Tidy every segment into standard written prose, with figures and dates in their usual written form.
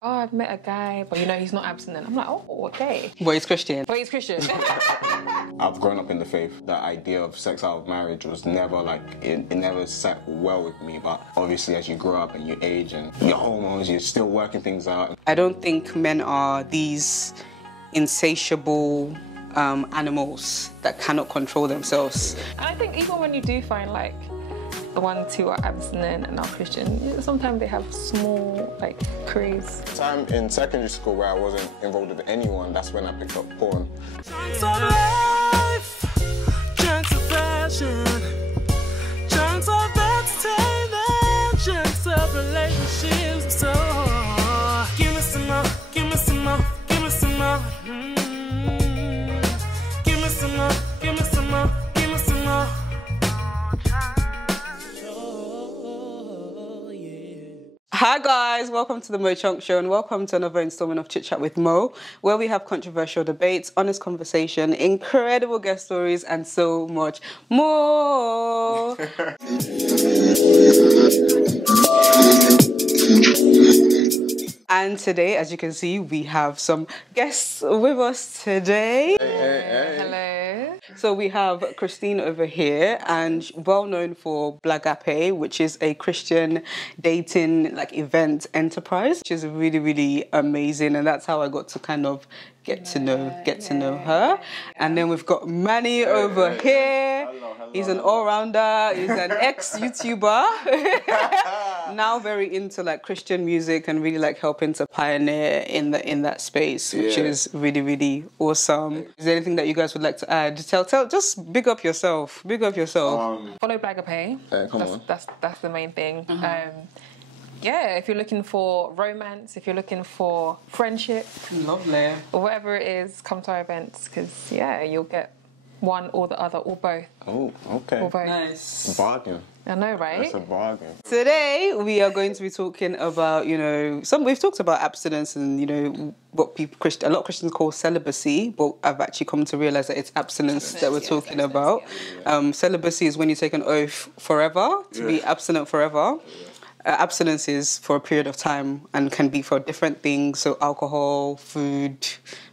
oh, I've met a guy, but you know, he's not abstinent. I'm like, oh, okay. But he's Christian. But he's Christian. I've grown up in the faith. The idea of sex out of marriage was never it never sat well with me. But obviously, as you grow up and you age and your hormones, you're still working things out. I don't think men are these insatiable animals that cannot control themselves. And I think even when you do find like the ones who are abstinent and are Christian, sometimes they have small like craze. Time in secondary school where I wasn't involved with anyone, that's when I picked up porn. Chunks of life, chunks of passion, chunks of entertainment, chunks of relationships. So give me some more, give me some more, give me some more. Give me some more, give me some more, give me some more. Hi guys, welcome to the Mo Chunk Show and welcome to another installment of Chit Chat with Mo, where we have controversial debates, honest conversation, incredible guest stories and so much more. And today, as you can see, we have some guests with us today. Hello. So we have Cristine over here, and well known for Blagape, which is a Christian dating event enterprise, which is really, really amazing. And that's how I got to kind of get to know her. And then we've got Manny over here. Hello. He's an all-rounder. He's an ex-YouTuber. Now very into Christian music and really helping to pioneer in that space, which is really, really awesome. Is there anything that you guys would like to add? Tell, just big up yourself. Follow Blagape. That's the main thing. Yeah, if you're looking for romance, if you're looking for friendship, Lovely. or whatever it is, come to our events because you'll get one or the other or both. Oh, okay. Or both. Nice. Bargain. I know, right? That's a bargain. Today we are going to be talking about, we've talked about abstinence and what a lot of Christians call celibacy, but I've actually come to realise that it's abstinence that we're talking about. Celibacy is when you take an oath forever to be abstinent forever. Abstinence is for a period of time and can be for different things, so alcohol, food,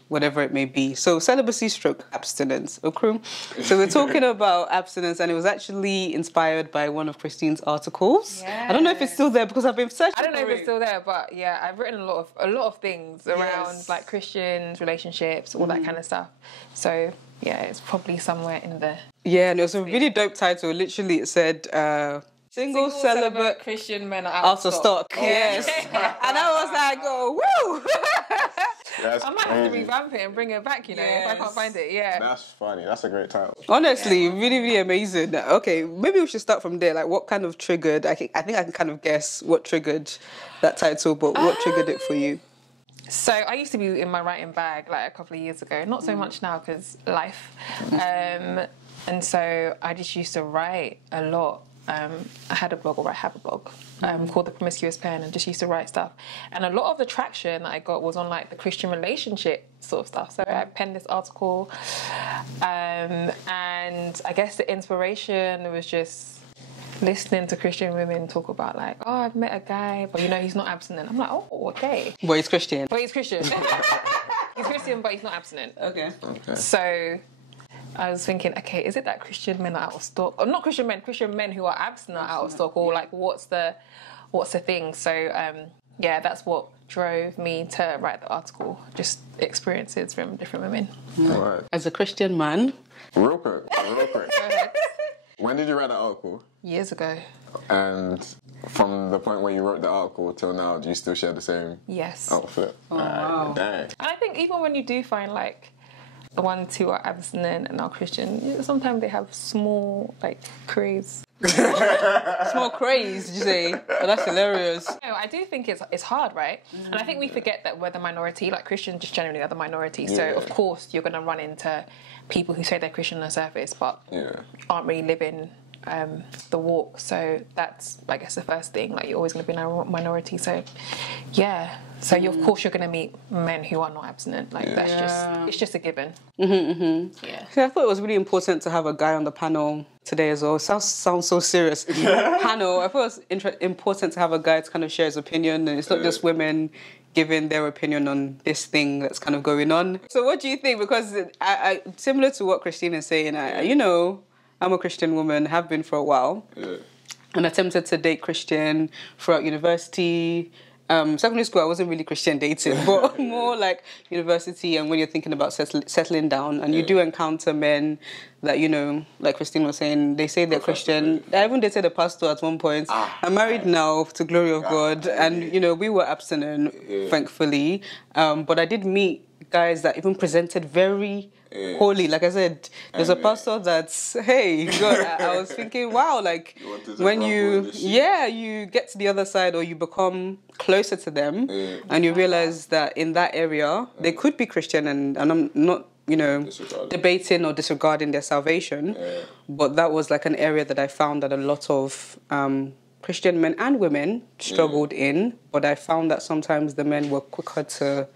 whatever it may be. So celibacy stroke abstinence, okay? So we're talking about abstinence, and it was actually inspired by one of Cristine's articles. Yeah. I don't know if it's still there because I've been searching. I don't know if it's still there, but I've written a lot of things around Christians, relationships, all that kind of stuff. So it's probably somewhere in there. Yeah, and it was a really dope title. Literally, it said. Single celibate Christian men are out of stock. Yes. And I was like, woo! I might have to revamp it and bring it back, if I can't find it. Yeah. That's funny. That's a great title. Honestly, really, really amazing. Okay, maybe we should start from there. What kind of triggered? I think I can kind of guess what triggered that title, but what triggered it for you? So I used to be in my writing bag a couple of years ago. Not so much now because life. And so I just used to write a lot. I had a blog, or I have a blog, called The Promiscuous Pen, and just used to write stuff. And a lot of the traction that I got was on the Christian relationship sort of stuff. So I penned this article, and I guess the inspiration was just listening to Christian women talk about oh, I've met a guy, but he's not abstinent. I'm like, oh, okay. But he's Christian. He's Christian, but he's not abstinent. Okay. So I was thinking, okay, is it that Christian men are out of stock? Or not Christian men who are abstinent are out of stock? Or what's the thing? So that's what drove me to write the article. Just experiences from different women. Right. As a Christian man. Real quick. Go ahead. When did you write that article? Years ago. And from the point where you wrote the article till now, do you still share the same outfit? Oh, wow. Dang. And I think even when you do find the ones who are abstinent and are Christian, sometimes they have small craze. Small craze, did you say? Oh, that's hilarious. I do think it's hard, right? Mm-hmm. And I think we forget that we're the minority. Christians just generally are the minority. So of course you're going to run into people who say they're Christian on the surface, but aren't really living the walk. So that's, I guess, the first thing. You're always going to be in a minority. So So of course you're going to meet men who are not abstinent. It's just a given. Yeah. So I thought it was really important to have a guy on the panel today as well. It sounds so serious. Panel. I thought it was important to have a guy to kind of share his opinion, and it's not just women giving their opinion on this thing that's kind of going on. So what do you think? Because I similar to what Cristine is saying, I'm a Christian woman, have been for a while, and attempted to date Christian throughout university. Secondary school, I wasn't really Christian dating, but more like university, and when you're thinking about settling down, and you do encounter men that, like Cristine was saying, they say they're Christian. I even dated a pastor at one point. I'm married now, to glory of God, and, we were abstinent, thankfully. But I did meet guys that even presented very holy. Like I said, there's a pastor that's, hey, God, I was thinking, wow, like when you get to the other side, or you become closer to them, and you realize that in that area, they could be Christian, and I'm not, debating or disregarding their salvation, but that was like an area that I found that a lot of Christian men and women struggled in, but I found that sometimes the men were quicker to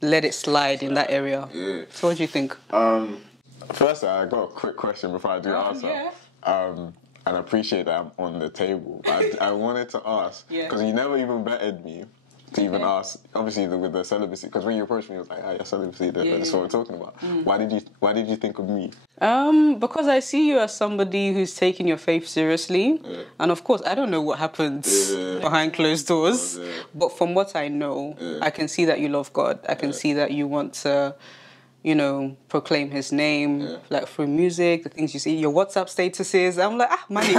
let it slide in that area. So what do you think? First, I got a quick question before I do answer. And I appreciate that I'm on the table. I wanted to ask, because you never even vetted me to even ask, obviously with the celibacy, because when you approached me, I was like, you're celibacy, that's what we're talking about. Why did you think of me? Because I see you as somebody who's taking your faith seriously. And of course, I don't know what happens behind closed doors, but from what I know, I can see that you love God. I can see that you want to, proclaim his name, like through music, the things you see, your WhatsApp statuses. I'm like, Manny.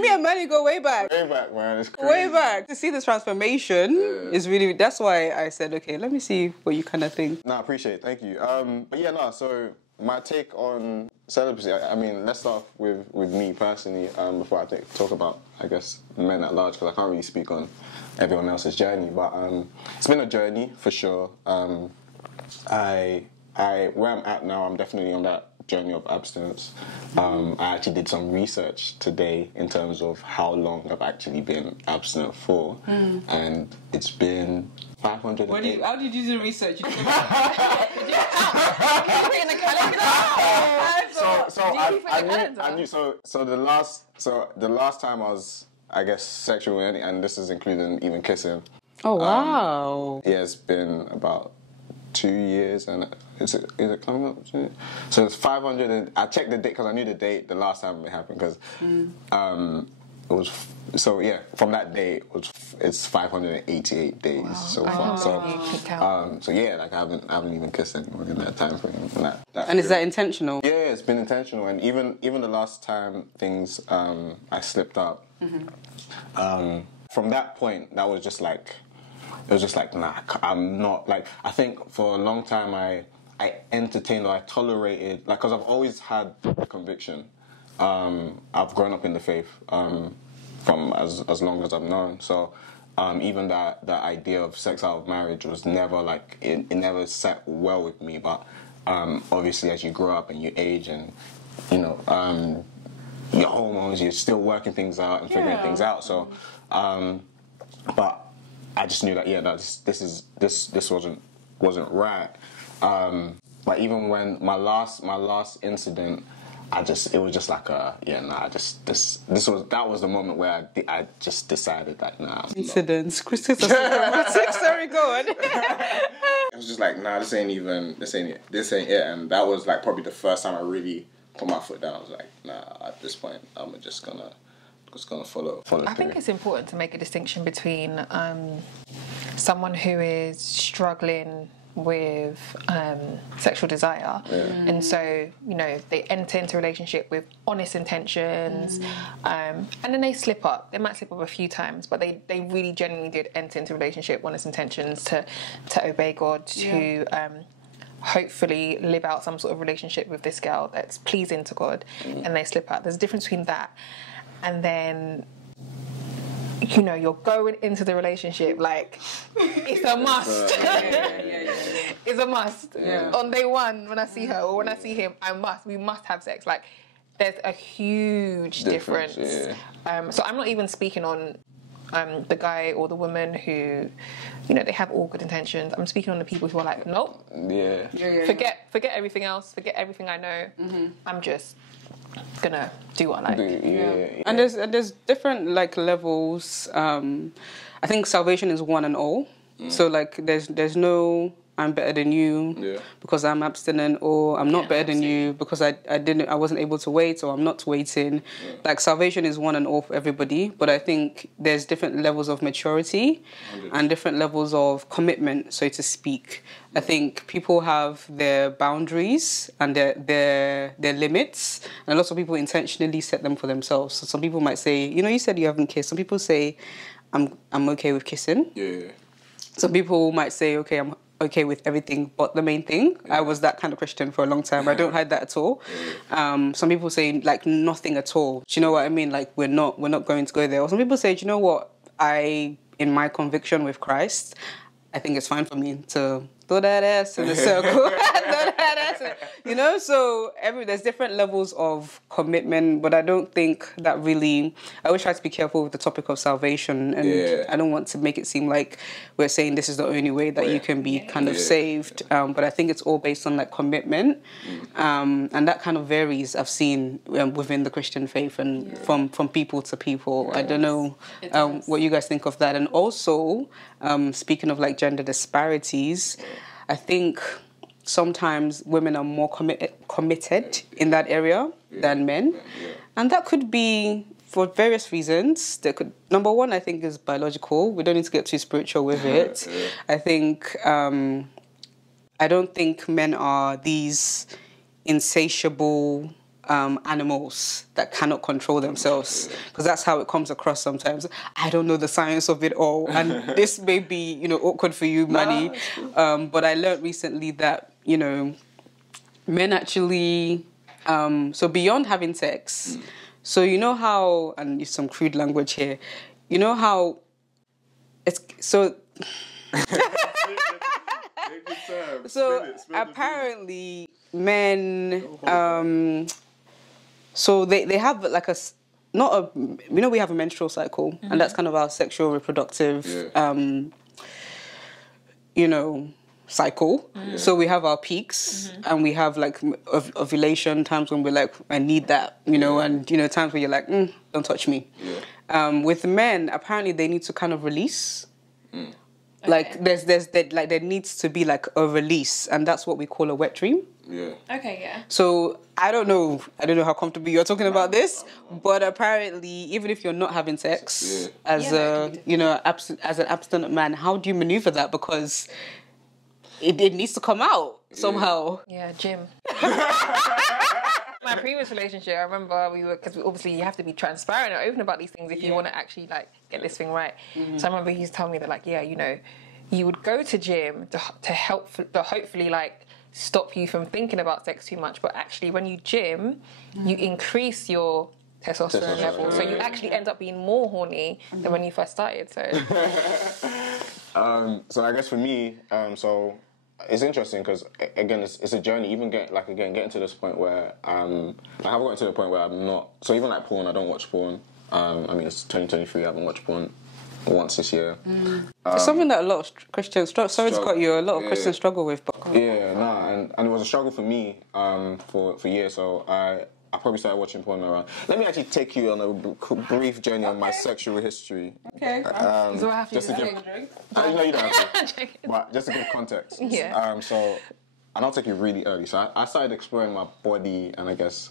Me and Manny go way back. Way back, man. It's crazy. Way back. To see this transformation is really, that's why I said, okay, let me see what you kind of think. No, I appreciate it. Thank you. So my take on celibacy, I mean, let's start with me personally, before I talk about, I guess, men at large, because I can't really speak on everyone else's journey, but it's been a journey, for sure. Where I'm at now, I'm definitely on that journey of abstinence. I actually did some research today in terms of how long I've actually been abstinent for, and it's been 508. How did you do the research? So the last time I was, I guess, sexual, and this is including even kissing. Oh wow! It's been about 2 years, and is it coming up? So it's 500. And I checked the date because I knew the date the last time it happened, because it was. So from that day it's 588 days so far. So I haven't even kissed anyone in that time frame. And is that intentional? Yeah, it's been intentional, and even the last time things I slipped up. From that point, that was just like. It was just like, nah, I'm not, like, I think for a long time I entertained, or I tolerated, like, because I've always had a conviction. I've grown up in the faith from as long as I've known. So even that idea of sex out of marriage was never, like, it never sat well with me. But obviously as you grow up and you age and, your hormones, you're still working things out and figuring things out. So, but I just knew that this wasn't right. But even when my last incident, it was just like that was the moment where I just decided that incidents. Christine's sorry, go on. It was just like this ain't it, and that was like probably the first time I really put my foot down. I was like, at this point I'm just gonna follow I think it's important to make a distinction between someone who is struggling with sexual desire, and so they enter into a relationship with honest intentions, and then they slip up. They might slip up a few times, but they really genuinely did enter into a relationship with honest intentions to obey God, to hopefully live out some sort of relationship with this girl that's pleasing to God, and they slip out. There's a difference between that and then you're going into the relationship like it's a must. It's a must. On day one, when I see her or when I see him, we must have sex. Like, there's a huge difference. So I'm not even speaking on the guy or the woman who, they have all good intentions. I'm speaking on the people who are like, nope. Forget everything else. Forget everything I know. I'm just gonna do what I like. And there's different like levels. I think salvation is one and all. So like there's no I'm better than you because I'm abstinent, or I'm not better than you because I wasn't able to wait, or I'm not waiting. Like salvation is one and all for everybody, but I think there's different levels of maturity and different levels of commitment, so to speak. I think people have their boundaries and their limits, and lots of people intentionally set them for themselves. So some people might say, you said you haven't kissed. Some people say, I'm okay with kissing. Yeah. Some people might say, okay, I'm okay with everything but the main thing. I was that kind of Christian for a long time. I don't hide that at all. Some people say like nothing at all. Do you know what I mean? Like we're not going to go there. Or some people say, do you know what? In my conviction with Christ, I think it's fine for me to throw that ass in a circle. So there's different levels of commitment, but I don't think that really, I always try to be careful with the topic of salvation, and I don't want to make it seem like we're saying this is the only way that you can be kind of saved, but I think it's all based on like commitment, and that kind of varies, I've seen within the Christian faith and from people to people. I don't know what you guys think of that. And also, speaking of like gender disparities, I think sometimes women are more committed in that area than men. And that could be for various reasons. Number one, I think, is biological. We don't need to get too spiritual with it. I think, I don't think men are these insatiable animals that cannot control themselves, because that's how it comes across sometimes. I don't know the science of it all, and this may be awkward for you, Manny, but I learned recently that men actually so beyond having sex, so how, and use some crude language here, how it's so apparently men so they have like we have a menstrual cycle, and that's kind of our sexual reproductive cycle. So we have our peaks, and we have like ovulation times when we're like, I need that, and times where you're like, don't touch me. With men, apparently they need to kind of release. Like there needs to be like a release, and that's what we call a wet dream. So I don't know how comfortable you're talking about this, but apparently even if you're not having sex as as an abstinent man, how do you maneuver that? Because it needs to come out somehow. Gym. My previous relationship, I remember because obviously you have to be transparent and open about these things if you want to actually like get this thing right. So I remember he was telling me that like, you would go to gym to hopefully like stop you from thinking about sex too much, but actually when you gym, you increase your testosterone level, so you actually end up being more horny than when you first started. So, so I guess for me, so it's interesting because again, it's a journey. Even getting to this point where I haven't gotten to the point where I'm not. So even like porn, I don't watch porn. I mean, it's 2023. I haven't watched porn once this year. It's something that a lot of Christians sorry to cut you. A lot of Christians struggle with. But and it was a struggle for me for years. So I probably started watching porn around. Let me actually take you on a brief journey on my sexual history. Okay. So I have to just to give. No, you don't have to. But just to give context. So, and I'll take you really early. So I started exploring my body, and I guess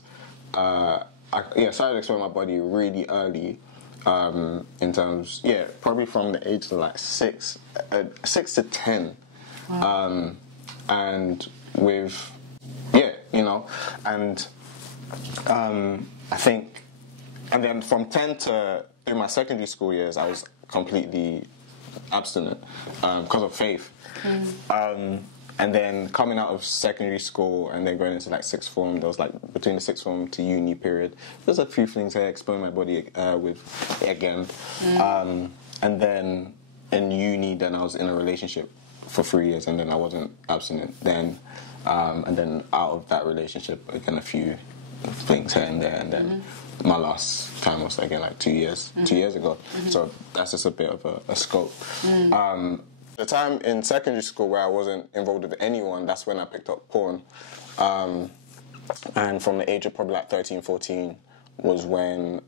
started exploring my body really early. In terms, probably from the age of like 6 to 10, and with and I think, and then from 10 to through my secondary school years, I was completely abstinent because of faith. And then coming out of secondary school and then going into like sixth form, there was like between the sixth form to uni period, there's a few things I exploring my body with again. And then in uni, then I was in a relationship for 3 years, and then I wasn't abstinent then. And then out of that relationship, again, a few things here and there, and then my last time was again like 2 years ago. So that's just a bit of a scope. The time in secondary school where I wasn't involved with anyone, that's when I picked up porn. And from the age of probably like 13, 14 was when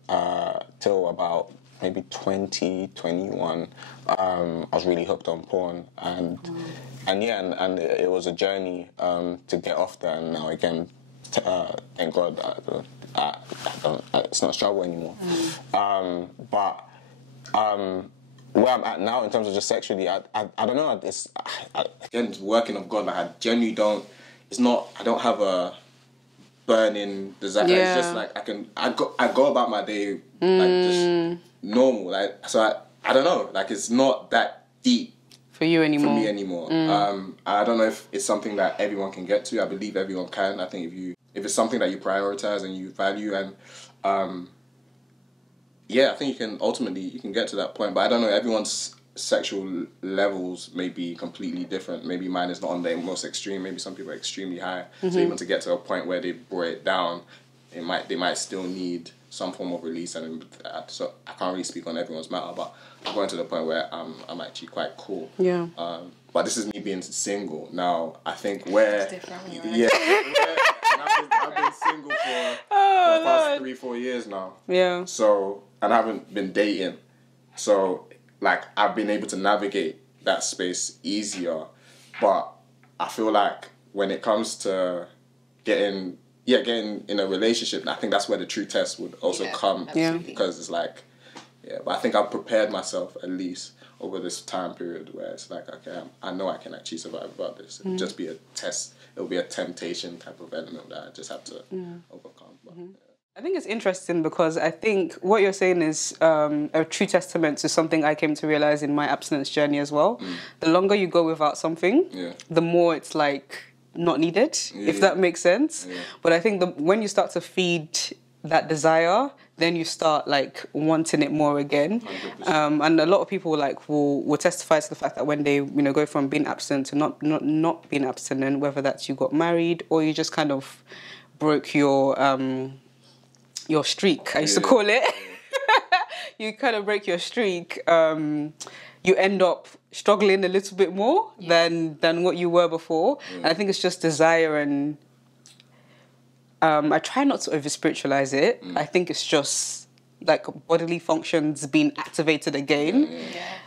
till about maybe 20, 21, I was really hooked on porn, and it was a journey to get off there. And now again, thank God, I don't, it's not a struggle anymore. Where I'm at now in terms of just sexually, I don't know. Again, it's working of God. Like I genuinely don't. It's not. I don't have a burning desire. Yeah. It's just like I go about my day like just normal. Like so, I don't know. Like it's not that deep for you anymore. For me anymore. I don't know if it's something that everyone can get to. I believe everyone can. I think if it's something that you prioritize and you value, and I think you can get to that point. But I don't know. Everyone's sexual levels may be completely different. Maybe mine is not on the most extreme. Maybe some people are extremely high. So even to get to a point where they brought it down, they might still need some form of release. And so I can't really speak on everyone's matter, but I'm going to the point where I'm actually quite cool. Yeah. But this is me being single now. I think where It's different, right? yeah, I've been single for the past 3-4 years now. Yeah. So and I haven't been dating. So like I've been able to navigate that space easier, but I feel like when it comes to getting in a relationship, I think that's where the true test would also come. Absolutely. Because it's like, but I think I've prepared myself at least over this time period where it's like, okay, I know I can actually survive about this. It'll just be a test. It'll be a temptation type of element that I just have to overcome. But, I think it's interesting because I think what you're saying is a true testament to something I came to realize in my abstinence journey as well. The longer you go without something, the more it's like not needed, if that makes sense. But I think when you start to feed that desire, then you start like wanting it more again. And a lot of people like will testify to the fact that when they go from being abstinent to not being abstinent, whether that's you got married or you just kind of broke your streak, I used to call it. You kind of break your streak. You end up struggling a little bit more than what you were before. And I think it's just desire, and I try not to over spiritualize it. I think it's just like bodily functions being activated again.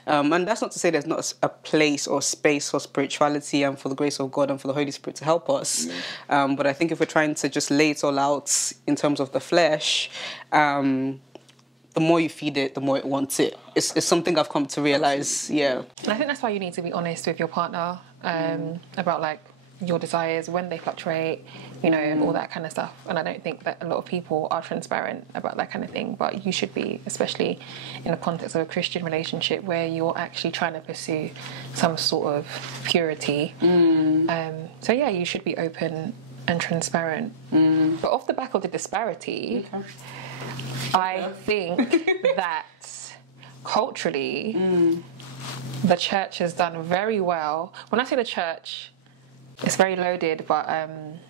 And that's not to say there's not a place or space for spirituality and for the grace of God and for the Holy Spirit to help us. But I think if we're trying to just lay it all out in terms of the flesh, the more you feed it, the more it wants it. It's something I've come to realize. And I think that's why you need to be honest with your partner about like your desires, when they fluctuate, and all that kind of stuff. And I don't think that a lot of people are transparent about that kind of thing, but you should be, especially in the context of a Christian relationship where you're actually trying to pursue some sort of purity. So you should be open and transparent. But off the back of the disparity, I think that culturally the church has done very well. When I say the church, it's very loaded, but I'm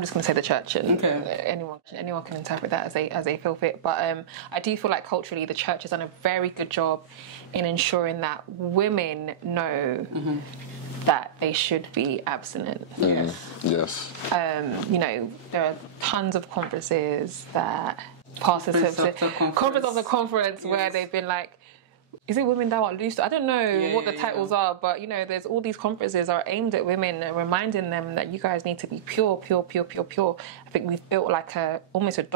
just going to say the church, and anyone can interpret that as they feel fit. But I do feel like culturally the church has done a very good job in ensuring that women know that they should be abstinent. Yes. There are tons of conferences that pastors have said, conference of the conference, where they've been like, is it Women Thou Art Loosed? I don't know what the titles are, but there's all these conferences are aimed at women, reminding them that you guys need to be pure, pure, pure, pure, pure. I think we've built like almost a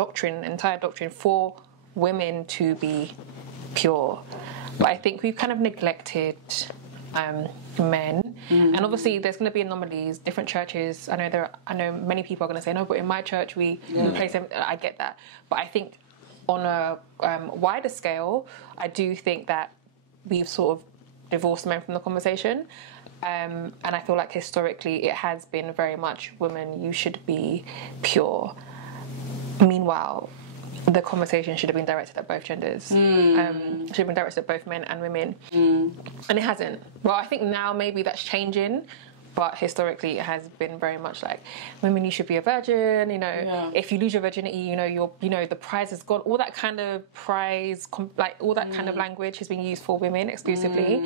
entire doctrine for women to be pure. But I think we've kind of neglected men, and obviously there's going to be anomalies. Different churches, I know many people are going to say no, but in my church we place them. I get that, but I think on a wider scale, I do think that we've sort of divorced men from the conversation, and I feel like historically it has been very much women, you should be pure. Meanwhile, the conversation should have been directed at both genders. Should have been directed at both men and women, and it hasn't. Well, I think now maybe that's changing, but historically it has been very much like, women, you should be a virgin. If you lose your virginity, the prize is gone. All that kind of all that kind of language has been used for women exclusively.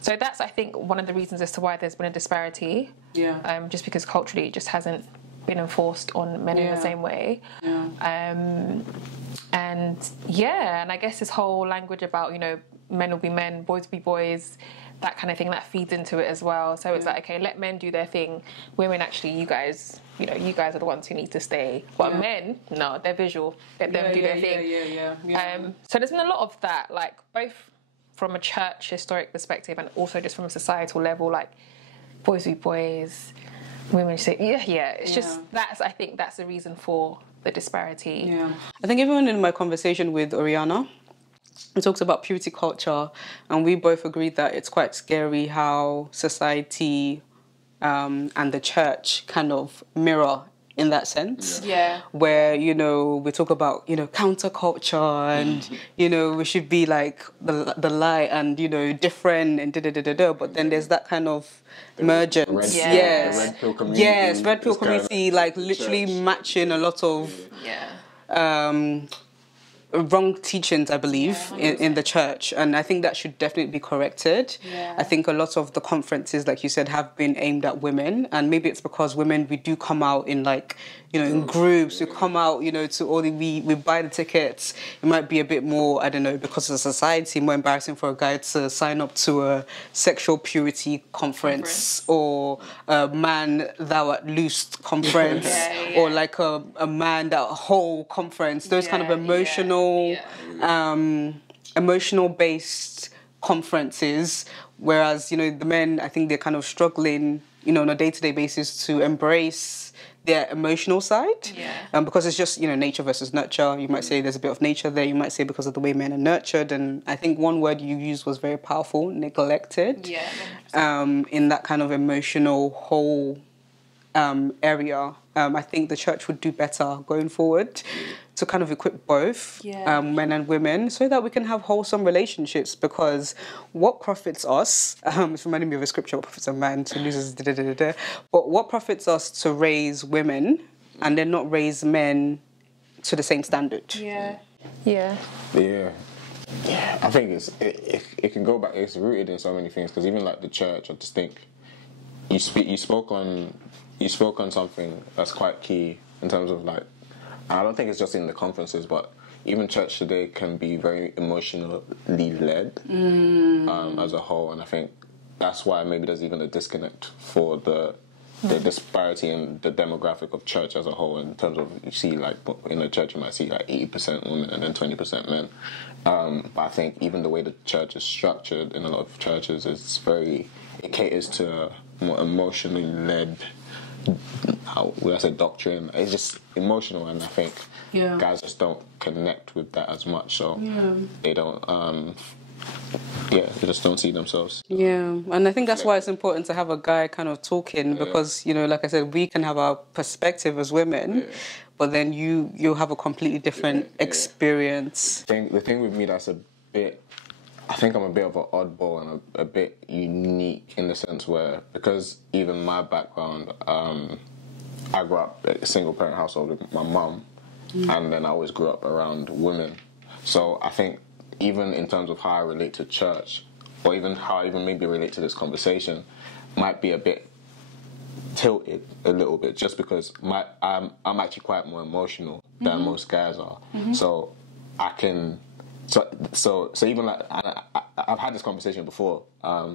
So that's, I think, one of the reasons as to why there's been a disparity. Just because culturally it just hasn't been enforced on men in the same way. And I guess this whole language about, you know, men will be men, boys will be boys, that kind of thing, that feeds into it as well. So it's like, okay, let men do their thing. Women, actually, you guys are the ones who need to stay. But men, no, they're visual. Let them do their thing. So there's been a lot of that, like both from a church historic perspective and also just from a societal level, like boys be boys, women say, it's just, I think that's the reason for the disparity. Yeah. I think even in my conversation with Oriana, we talked about purity culture, and we both agreed that it's quite scary how society and the church kind of mirror in that sense. Where, you know, we talk about, you know, counterculture and, you know, we should be like the light and, you know, different and da-da-da-da-da. But then there's that kind of emergence. Red pill community. Red pill community, like literally matching a lot of wrong teachings, I believe, in the church, and I think that should definitely be corrected. I think a lot of the conferences, like you said, have been aimed at women, and maybe it's because women, we do come out in, like, you know, in groups. We come out, you know, to all we buy the tickets. It might be a bit more, I don't know, because of society, more embarrassing for a guy to sign up to a sexual purity conference or a man thou art loosed conference, or like a man that whole conference. Those kind of emotional based conferences, whereas, you know, the men, I think they're kind of struggling, you know, on a day-to-day basis to embrace their emotional side, because it's just, you know, nature versus nurture. You might say there's a bit of nature there, you might say because of the way men are nurtured, and I think one word you used was very powerful, neglected, in that kind of emotional whole area. I think the church would do better going forward to kind of equip both men and women so that we can have wholesome relationships, because what profits us, it's reminding me of a scripture, what profits a man to lose, but what profits us to raise women and then not raise men to the same standard? I think it can go back, it's rooted in so many things, because even like the church, I just think you spoke on something that's quite key in terms of, like, I don't think it's just in the conferences, but even church today can be very emotionally led as a whole, and I think that's why maybe there's even a disconnect for the disparity in the demographic of church as a whole, in terms of, you see, like, in a church you might see like 80% women and then 20% men, but I think even the way the church is structured in a lot of churches is it caters to a more emotionally led, how would I say, doctrine. It's just emotional, and I think guys just don't connect with that as much, so they don't they just don't see themselves. And I think that's why it's important to have a guy kind of talking, because, you know, like I said, we can have our perspective as women, but then you'll have a completely different experience. The thing with me that's I think I'm a bit of an oddball and a bit unique in the sense where, because even my background, I grew up in a single parent household with my mum, and then I always grew up around women. So I think even in terms of how I relate to church, or even how I even maybe relate to this conversation, might be a bit tilted a little bit, just because I'm actually quite more emotional than most guys are. So I can... So even like I've had this conversation before,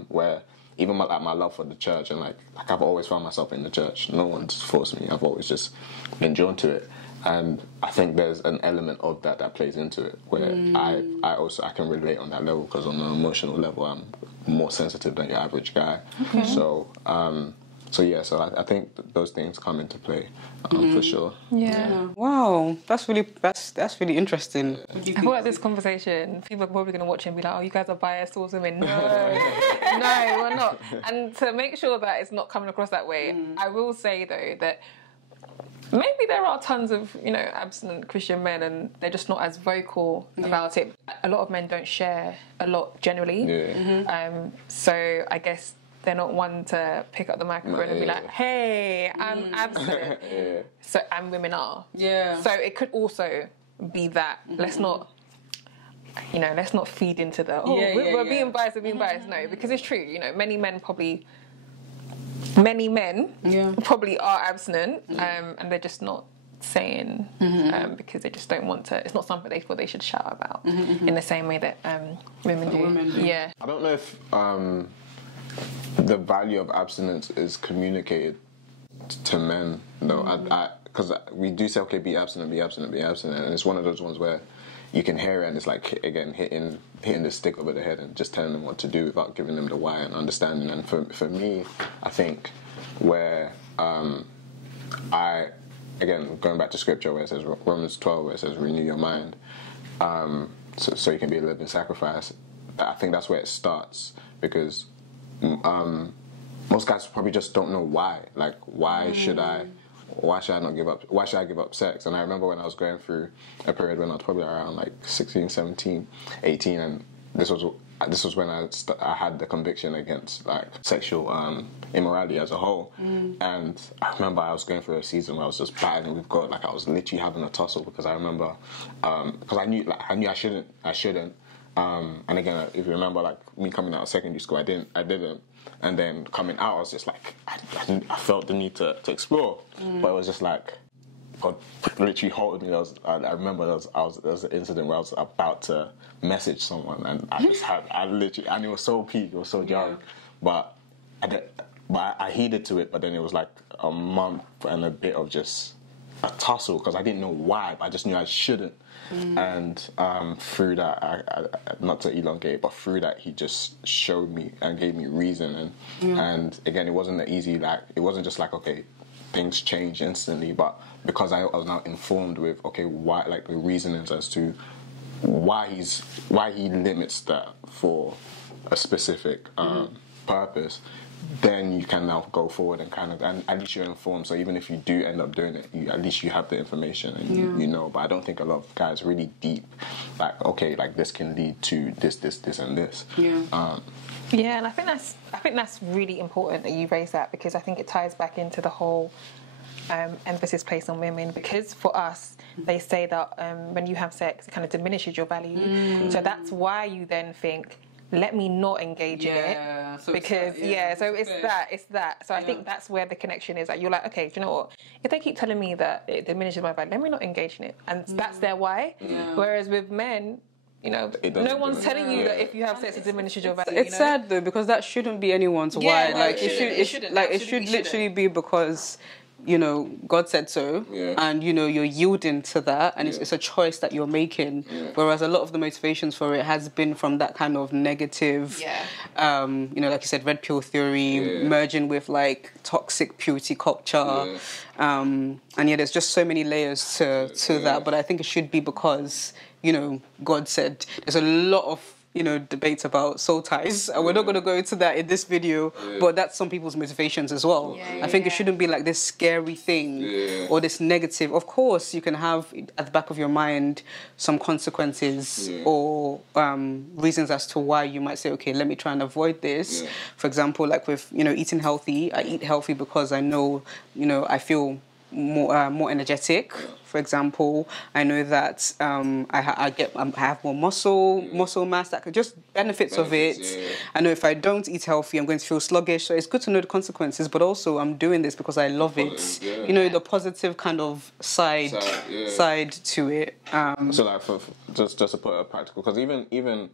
where even my love for the church, and like I've always found myself in the church. No one's forced me. I've always just been drawn to it, and I think there's an element of that plays into it, where I can relate on that level, because on an emotional level I'm more sensitive than your average guy. So I think those things come into play for sure. Wow, that's really interesting. I feel like this conversation, people are probably going to watch it and be like, oh, you guys are biased towards women. No, we're not. And to make sure that it's not coming across that way, I will say, though, that maybe there are tons of, you know, abstinent Christian men, and they're just not as vocal about it. A lot of men don't share a lot generally. So I guess they're not one to pick up the microphone and be like, hey, I'm abstinent. So, and women are. So it could also be that. Let's not feed into the, we're being biased, we're being biased. No, because it's true, you know, many men probably many men Yeah. probably are abstinent, and they're just not saying because they just don't want to. It's not something they feel they should shout about in the same way that women do. Yeah. I don't know if the value of abstinence is communicated to men, though. Because we do say, okay, be abstinent, and it's one of those ones where you can hear it and it's like, again, hitting the stick over the head and just telling them what to do without giving them the why and understanding. And for me, I think where again, going back to scripture where it says, Romans 12, where it says, renew your mind, so you can be a living sacrifice. I think that's where it starts, because most guys probably just don't know why. Like, why should I not give up? Why should I give up sex? And I remember when I was going through a period when I was probably around like 16, 17, 18, and this was when I had the conviction against like sexual immorality as a whole. And I remember I was going through a season where I was just battling with God. Like, I was literally having a tussle, because I remember because I knew I shouldn't. And again, if you remember, like me coming out of secondary school, I didn't. And then coming out, I was just like, I felt the need to explore, but it was just like God literally halted me. I remember there was an incident where I was about to message someone, and and it was so peak, it was so young, but I heeded to it. But then it was like a month and a bit of just a tussle, because I didn't know why, but I just knew I shouldn't. And through that, not to elongate, but through that, he just showed me and gave me reason. And again, it wasn't easy. Like, it wasn't just like, okay, things change instantly, but because I was now informed with, okay, why, like the reasonings as to why he limits that for a specific purpose, then you can now go forward and at least you're informed. So even if you do end up doing it, at least you have the information and you know. But I don't think a lot of guys really deep, like, okay, like this can lead to this, and this. Yeah, and I think that's really important that you raise that, because I think it ties back into the whole emphasis placed on women, because for us they say that when you have sex, it kind of diminishes your value. So that's why you then think, let me not engage in it, so because it's that. So I think that's where the connection is. Like, you're like, okay, do you know what? If they keep telling me that it diminishes my value, let me not engage in it, and that's their why. Whereas with men, you know, no one's telling you that if you have sex, it diminishes your value. It's sad though, because that shouldn't be anyone's why. Like, it should literally be because, you know, God said so, and you know, you're yielding to that, and it's a choice that you're making. Whereas a lot of the motivations for it has been from that kind of negative, you know, like you said, red pill theory, merging with like toxic purity culture, and there's just so many layers to that. But I think it should be because, you know, God said. There's a lot of, you know, debates about soul ties, and we're not going to go into that in this video, but that's some people's motivations as well. I think it shouldn't be like this scary thing or this negative. Of course, you can have at the back of your mind some consequences or reasons as to why you might say, okay, let me try and avoid this. For example, like with, you know, eating healthy, I eat healthy because I know, you know, I feel more energetic. For example, I know that I have more muscle mass, that could just benefits of it. I know if I don't eat healthy, I'm going to feel sluggish. So it's good to know the consequences, but also I'm doing this because I love it. You know, the positive kind of side to it. So like, for just to put it practical, because even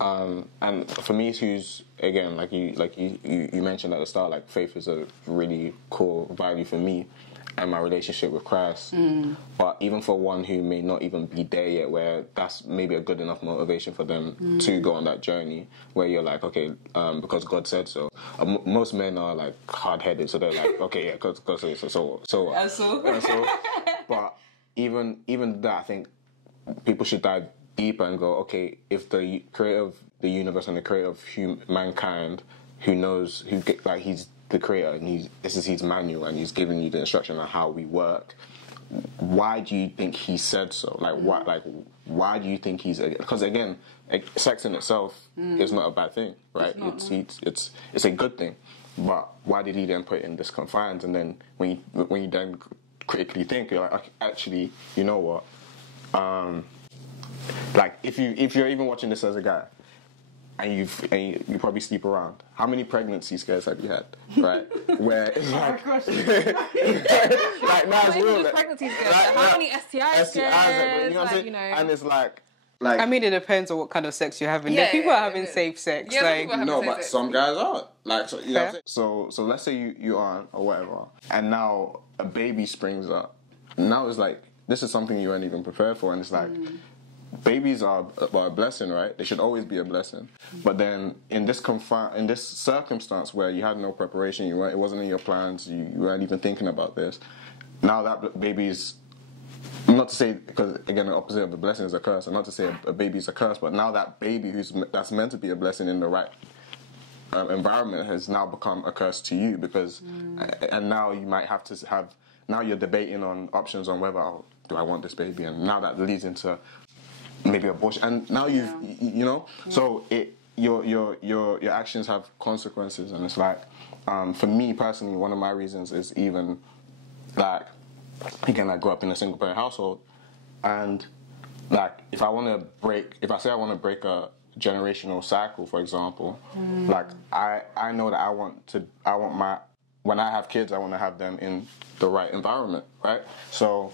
and for me, who's again, like you mentioned at the start, like faith is a really core value for me and my relationship with Christ. But even for one who may not even be there yet, where that's maybe a good enough motivation for them to go on that journey, where you're like, okay, because God said so. Most men are like hard-headed, so they're like, okay, yeah, God said so. But even that, I think people should dive deeper and go, okay, if the creator of the universe and the creator of mankind, he's the creator, and this is his manual, and he's giving you the instruction on how we work. Why do you think he said so? Why do you think he's? Because again, sex in itself is not a bad thing, right? It's a good thing. But why did he then put it in this confines? And then when you then critically think, you're like, okay, actually, you know what? Like if you're even watching this as a guy, and you probably sleep around. How many pregnancy scares have you had, right? Where it's like, like now it's real. Pregnancy scares. How many STI scares? You know what I'm saying? And it's like. I mean, it depends on what kind of sex you're having. Yeah, people are having safe sex. Yeah, like no, but some guys aren't. Like, so, you know what I'm saying? So let's say you aren't or whatever, and now a baby springs up. Now it's like this is something you weren't even prepared for, and it's like babies are a blessing, right? They should always be a blessing. But then in this circumstance where you had no preparation, it wasn't in your plans, you weren't even thinking about this. Now that baby's. Not to say, because again, the opposite of the blessing is a curse, and not to say a baby is a curse, but now that baby that's meant to be a blessing in the right environment has now become a curse to you, because, and now you might have to now you're debating on options on whether, do I want this baby, and now that leads into maybe abortion, and now so your actions have consequences, and it's like, for me personally, one of my reasons is even like, again, I grew up in a single parent household, and like if I say I want to break a generational cycle, for example, like I know that when I have kids, I want to have them in the right environment, right? So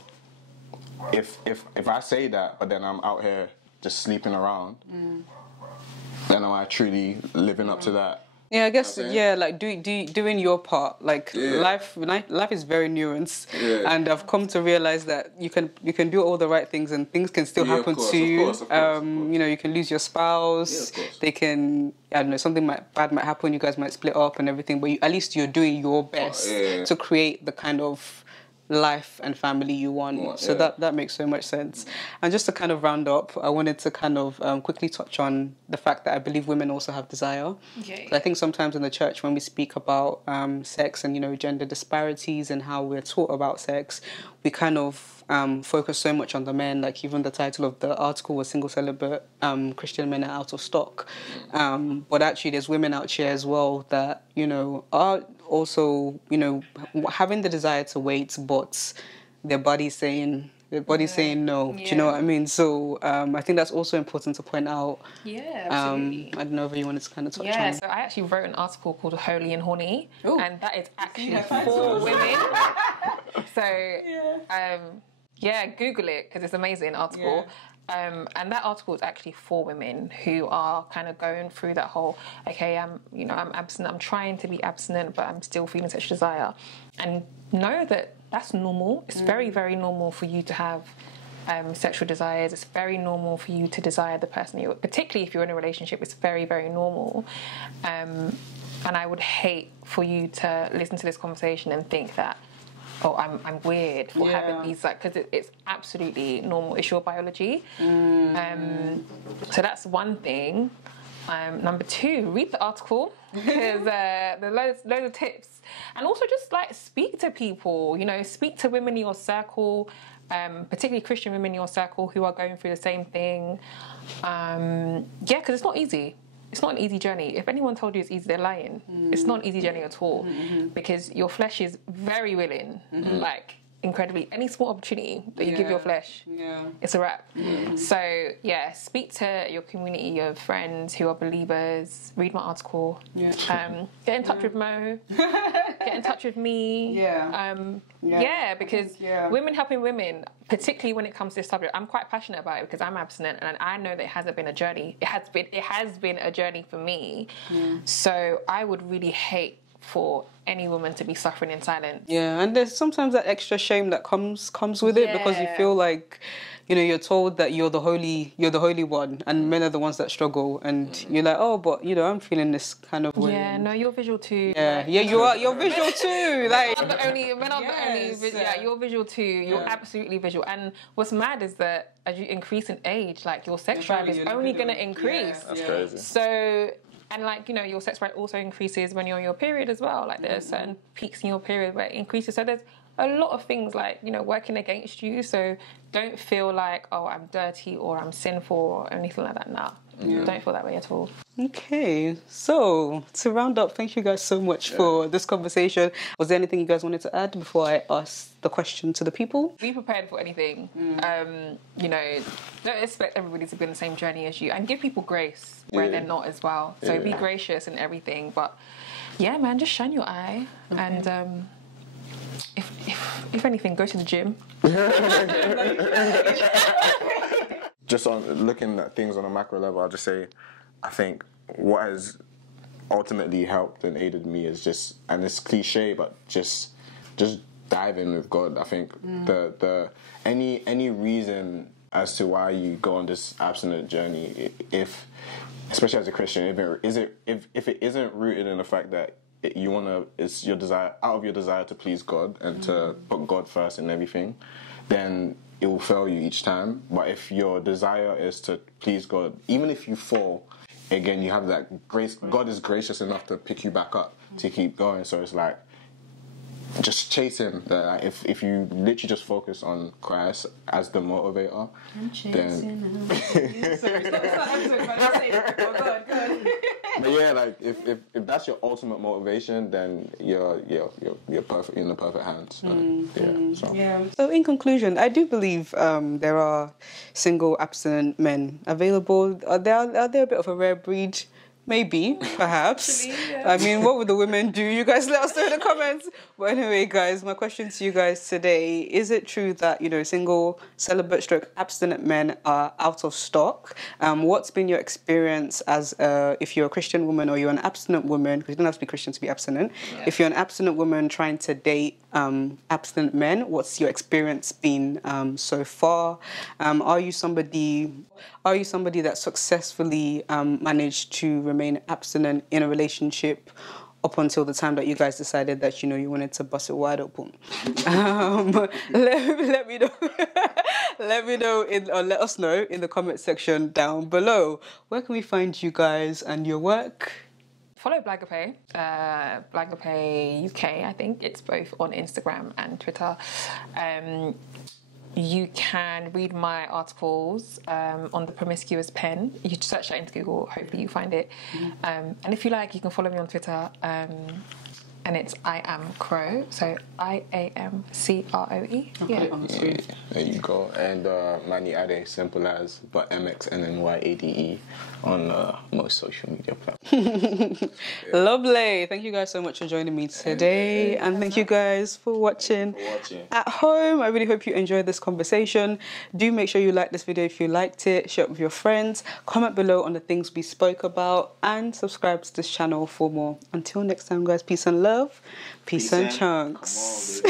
if I say that, but then I'm out here just sleeping around, then am I truly living up to that? Yeah, I guess, like doing your part. Like life is very nuanced, and I've come to realize that you can do all the right things and things can still happen to you. Of course. You know, you can lose your spouse. They can, I don't know, something bad might happen. You guys might split up and everything, but at least you're doing your best to create the kind of life and family you want. So that makes so much sense. And just to kind of round up, I wanted to kind of quickly touch on the fact that I believe women also have desire. I think sometimes in the church when we speak about sex and, you know, gender disparities and how we're taught about sex, we kind of focus so much on the men. Like even the title of the article was Single Celibate, Christian Men Are Out of Stock. But actually there's women out here as well that, you know, are also, you know, having the desire to wait, but their body's saying no. Do you know what I mean? So I think that's also important to point out. Yeah, absolutely. I don't know if you wanted to kind of touch on. Yeah, so I actually wrote an article called Holy and Horny, and that is actually for women. So Google it because it's an amazing article. And that article is actually for women who are kind of going through that whole, okay, I'm abstinent, I'm trying to be abstinent, but I'm still feeling sexual desire. And know that that's normal. It's very, very normal for you to have sexual desires. It's very normal for you to desire the person you're, particularly if you're in a relationship, it's very, very normal. And I would hate for you to listen to this conversation and think that, oh, I'm weird for having these, like, because it's absolutely normal. It's your biology. So that's one thing. Number two, read the article because there are loads of tips. And also just like speak to people, you know, speak to women in your circle, particularly Christian women in your circle who are going through the same thing. Because it's not easy. It's not an easy journey. If anyone told you it's easy, they're lying. It's not an easy journey at all because your flesh is very willing, like incredibly. Any small opportunity that you give your flesh, it's a wrap. So, speak to your community of friends who are believers. Read my article. Get in touch with Mo. Get in touch with me. Because women helping women, particularly when it comes to this subject, I'm quite passionate about it because I'm abstinent and I know that it hasn't been a journey. It has been a journey for me. So I would really hate for any woman to be suffering in silence. And there's sometimes that extra shame that comes with it because you feel like, you know, you're told that you're the holy one and men are the ones that struggle and you're like, oh, but you know, I'm feeling this kind of way. No, you're visual too. You're visual too. Like men are the only you're visual too. You're absolutely visual. And what's mad is that as you increase in age, like your sex drive is only gonna increase. That's crazy. So and like, you know, your sex drive also increases when you're on your period as well. Like there's certain peaks in your period where it increases. So there's a lot of things like, you know, working against you. So don't feel like, oh, I'm dirty or I'm sinful or anything like that now. Don't feel that way at all. Okay, so to round up, thank you guys so much for this conversation. Was there anything you guys wanted to add before I ask the question to the people? Be prepared for anything. You know, don't expect everybody to be on the same journey as you, and give people grace where they're not as well. So be gracious in everything. But yeah, man, just shine your eye, and if anything, go to the gym. Just on looking at things on a macro level, I'll just say, I think what has ultimately helped and aided me is just, and it's cliche, but just dive in with God. I think the any reason as to why you go on this abstinent journey, if especially as a Christian, if it isn't rooted in the fact that it's your desire, out of your desire to please God and to put God first in everything, then it will fail you each time. But if your desire is to please God, even if you fall, again, you have that grace. God is gracious enough to pick you back up to keep going. So it's like, just chase him. If you literally just focus on Christ as the motivator, then but yeah, like if that's your ultimate motivation, then you're perfect, in the perfect hands. So in conclusion, I do believe there are single abstinent men available. Are they a bit of a rare breed? Maybe, perhaps. Actually, I mean, what would the women do? You guys let us know in the comments. But anyway, guys, my question to you guys today, is it true that, you know, single, celibate stroke abstinent men are out of stock? What's been your experience as, if you're a Christian woman or you're an abstinent woman, because you don't have to be Christian to be abstinent. Yeah. If you're an abstinent woman trying to date abstinent men, what's your experience been so far? Are you somebody that successfully managed to remain abstinent in a relationship up until the time that you guys decided that, you know, you wanted to bust it wide open? Let me know. Let us know in the comment section down below. Where can we find you guys and your work? Follow Blagape, Blagape UK, I think. It's both on Instagram and Twitter. You can read my articles on the Promiscuous Pen. You can search that into Google, hopefully you find it. And if you like, you can follow me on Twitter. And it's I am Crow, so IAMCROE. I'll put it on the screen. There you go. And Manny Ade, simple as, but MXNNYADE on most social media platforms. Lovely. Thank you guys so much for joining me today. And thank you guys for watching at home. I really hope you enjoyed this conversation. Do make sure you like this video if you liked it. Share it with your friends. Comment below on the things we spoke about. And subscribe to this channel for more. Until next time, guys, peace and love. Peace and chunks.